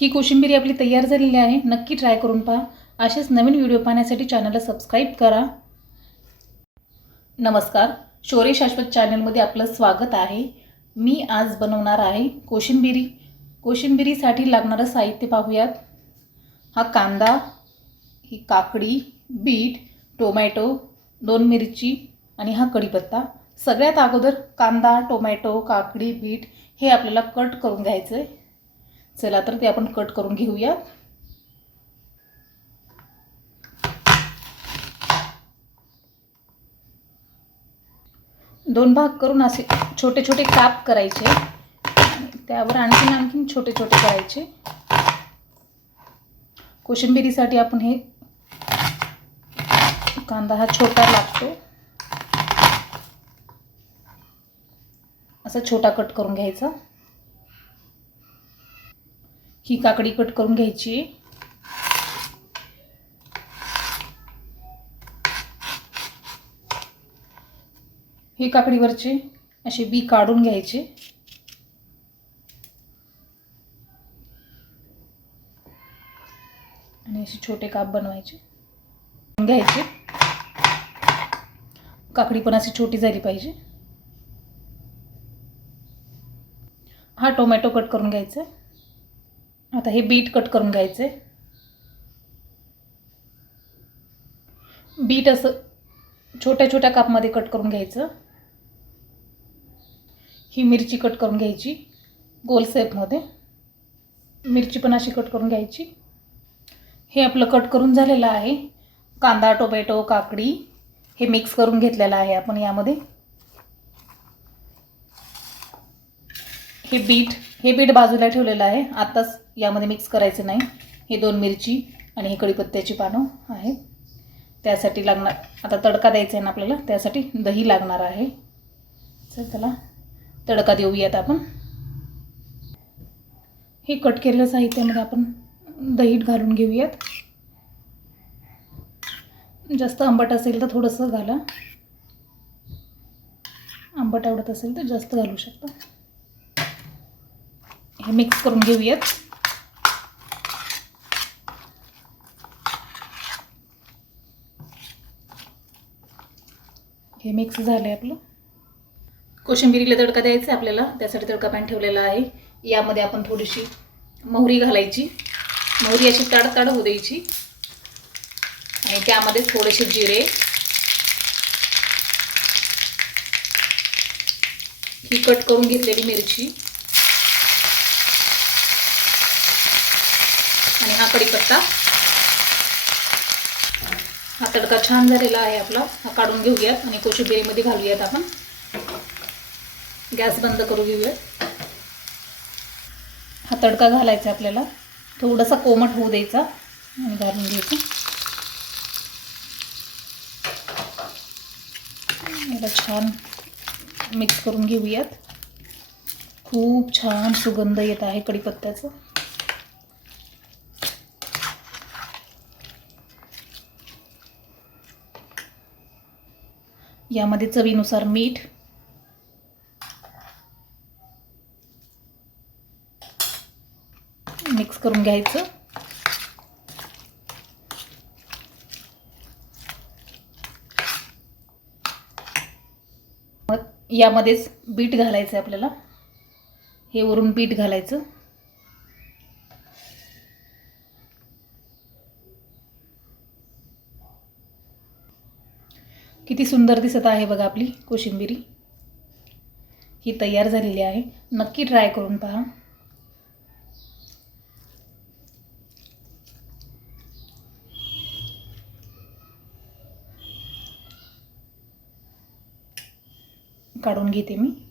ही कोशिंबीरी आपली तयार झालेली आहे. नक्की ट्राय करून पहा. असेच नवीन व्हिडिओ पाहण्यासाठी चॅनलला सबस्क्राईब करा. नमस्कार. शौर्य शाश्वत चॅनलमध्ये आपलं स्वागत आहे. मी आज बनवणार आहे कोशिंबिरी. कोशिंबिरीसाठी लागणारं साहित्य पाहूयात. हा कांदा ही काकडी बीट टोमॅटो दोन मिरची आणि हा कढीपत्ता. सगळ्यात अगोदर कांदा टोमॅटो काकडी बीट हे आपल्याला कट करून घ्यायचं आहे चला तर ते आपण कट करून घेऊया दोन भाग करून असे छोटे छोटे काप करायचे. त्यावर आणखीन आणखीन छोटे छोटे करायचे. कोशिंबिरीसाठी आपण हे कांदा हा छोटा लागतो. असा छोटा कट करून घ्यायचा. ही काकडी कट करून घ्यायची. ही हे काकडीवरचे असे बी काढून घ्यायचे. आणि असे छोटे काप बनवायचे. घ्यायचे. काकडी पण अशी छोटी झाली पाहिजे. हा टोमॅटो कट करून घ्यायचा. आता हे बीट कट करून घ्यायचे. बीट असं छोट्या छोट्या कापमध्ये कट करून घ्यायचं. ही मिरची कट करून घ्यायची गोल सेपमध्ये मिरची पण अशी कट करून घ्यायची. हे आपलं कट करून झालेलं आहे. कांदा टोमॅटो काकडी हे मिक्स करून घेतलेलं आहे आपण यामध्ये. हे बीट हे पीठ बाजूला ठेवलेलं आहे. आत्ताच यामध्ये मिक्स करायचं नाही. हे दोन मिरची आणि हे कढीपत्त्याची पानं आहेत. त्यासाठी लागणार आता तडका द्यायचा आहे ना आपल्याला त्यासाठी दही लागणार आहे. चल त्याला तडका देऊयात आपण. हे कट केलेलं साहित्यामध्ये आपण दहीट घालून घेऊयात. जास्त आंबट असेल तर थोडंसं घाला. आंबट आवडत असेल तर जास्त घालू शकता. मिक्स करून घेऊयात. हे मिक्स झालं आहे आपलं. कोशिंबिरीला तडका द्यायचा आहे आपल्याला. त्यासाठी तडका पॅन ठेवलेला आहे. यामध्ये आपण थोडीशी मोहरी घालायची. मोहरी अशी ताडताड होऊ द्यायची. आणि त्यामध्ये थोडेसे जिरे. ही कट करून घेतलेली मिरची. हा कढीपत्ता हा तडका छान झालेला आहे आपला. हा काढून घेऊयात आणि कोशिंबिरीमध्ये घालूयात आपण. गॅस बंद करू घेऊयात. हा तडका घालायचा आपल्याला. थोडासा कोमट होऊ द्यायचा आणि घालून घ्यायचा. याला छान मिक्स करून घेऊयात. खूप छान सुगंध येत आहे कढीपत्त्याचं यामध्ये चवीनुसार मीठ. मिक्स करून घ्यायचं. मग यामध्येच बीट घालायचं आहे आपल्याला. हे वरून बीट घालायचं. किती सुंदर दिसत आहे बघा आपली कोशिंबिरी. ही तयार झालेली आहे. नक्की ट्राय करून पहा. काढून घेते मी.